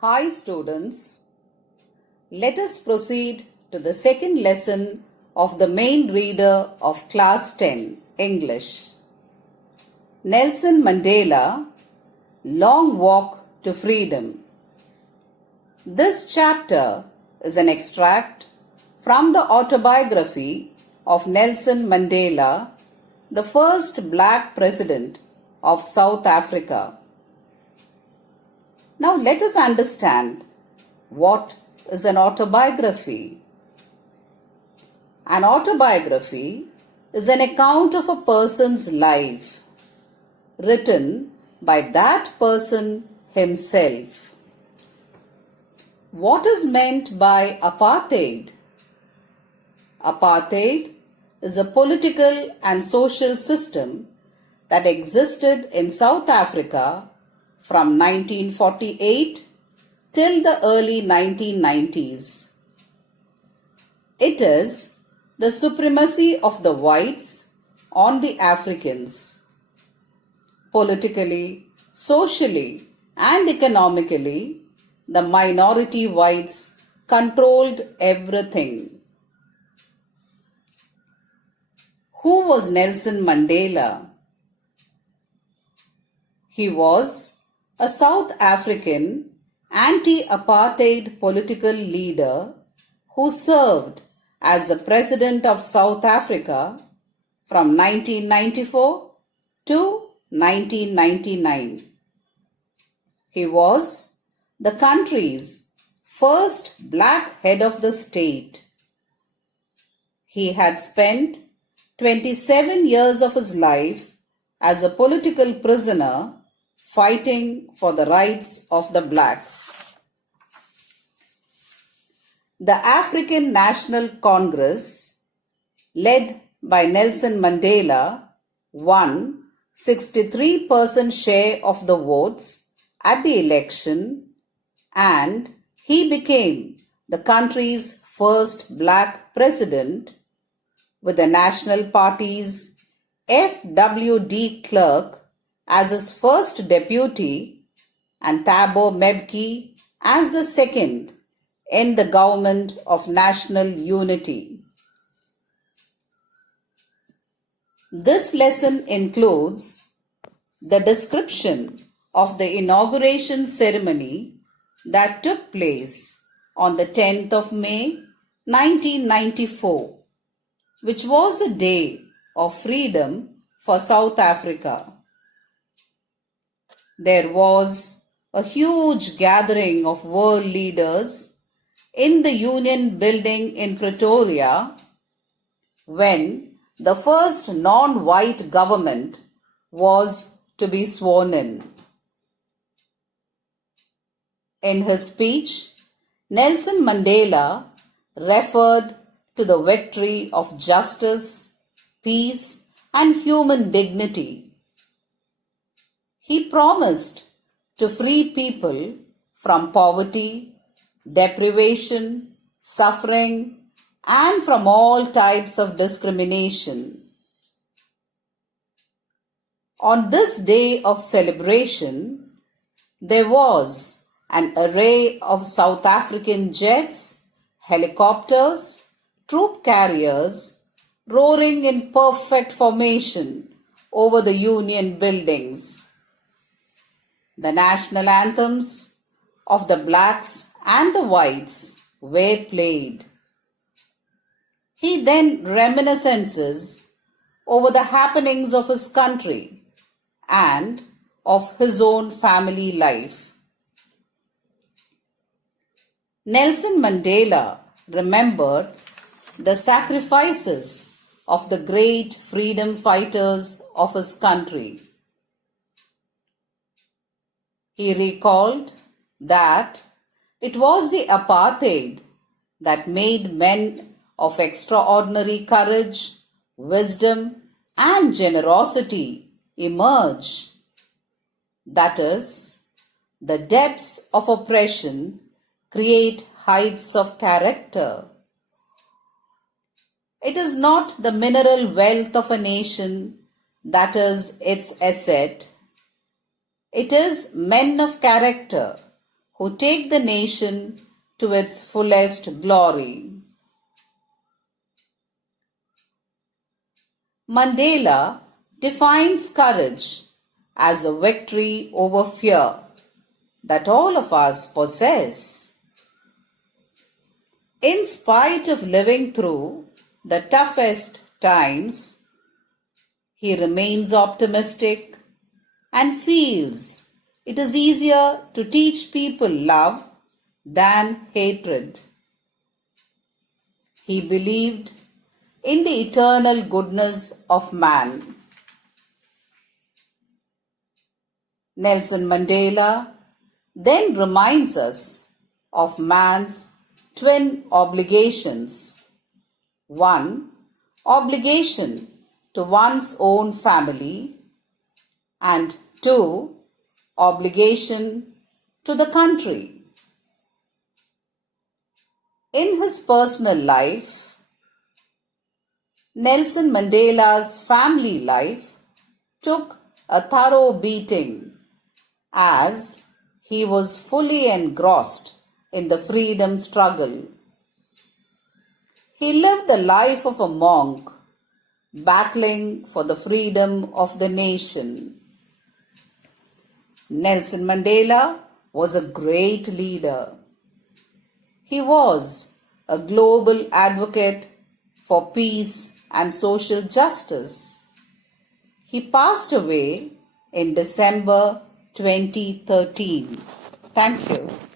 Hi students, let us proceed to the second lesson of the main reader of class 10 English. Nelson Mandela, Long Walk to Freedom. This chapter is an extract from the autobiography of Nelson Mandela, the first black president of South Africa. Now let us understand what is an autobiography. An autobiography is an account of a person's life written by that person himself. What is meant by apartheid? Apartheid is a political and social system that existed in South Africa from 1948 till the early 1990s. It is the supremacy of the whites on the Africans. Politically, socially, and economically, the minority whites controlled everything. Who was Nelson Mandela? He was a South African anti-apartheid political leader who served as the President of South Africa from 1994 to 1999. He was the country's first black head of the state. He had spent 27 years of his life as a political prisoner fighting for the rights of the blacks. The African National Congress, led by Nelson Mandela, won 63% share of the votes at the election, and he became the country's first black president, with the National Party's F.W. de Klerk as his first deputy and Thabo Mbeki as the second in the government of national unity. This lesson includes the description of the Inauguration Ceremony that took place on the 10th of May 1994, which was a day of freedom for South Africa. There was a huge gathering of world leaders in the Union Building in Pretoria when the first non-white government was to be sworn in. In his speech, Nelson Mandela referred to the victory of justice, peace, and human dignity. He promised to free people from poverty, deprivation, suffering, and from all types of discrimination. On this day of celebration, there was an array of South African jets, helicopters, troop carriers roaring in perfect formation over the Union buildings. The national anthems of the blacks and the whites were played. He then reminiscences over the happenings of his country and of his own family life. Nelson Mandela remembered the sacrifices of the great freedom fighters of his country. He recalled that it was the apartheid that made men of extraordinary courage, wisdom, and generosity emerge. That is, the depths of oppression create heights of character. It is not the mineral wealth of a nation that is its asset. It is men of character who take the nation to its fullest glory. Mandela defines courage as a victory over fear that all of us possess. In spite of living through the toughest times, he remains optimistic and feels it is easier to teach people love than hatred. He believed in the eternal goodness of man. Nelson Mandela then reminds us of man's twin obligations. One, obligation to one's own family, and two, obligation to the country. In his personal life, Nelson Mandela's family life took a thorough beating as he was fully engrossed in the freedom struggle. He lived the life of a monk, battling for the freedom of the nation. Nelson Mandela was a great leader. He was a global advocate for peace and social justice. He passed away in December 2013. Thank you.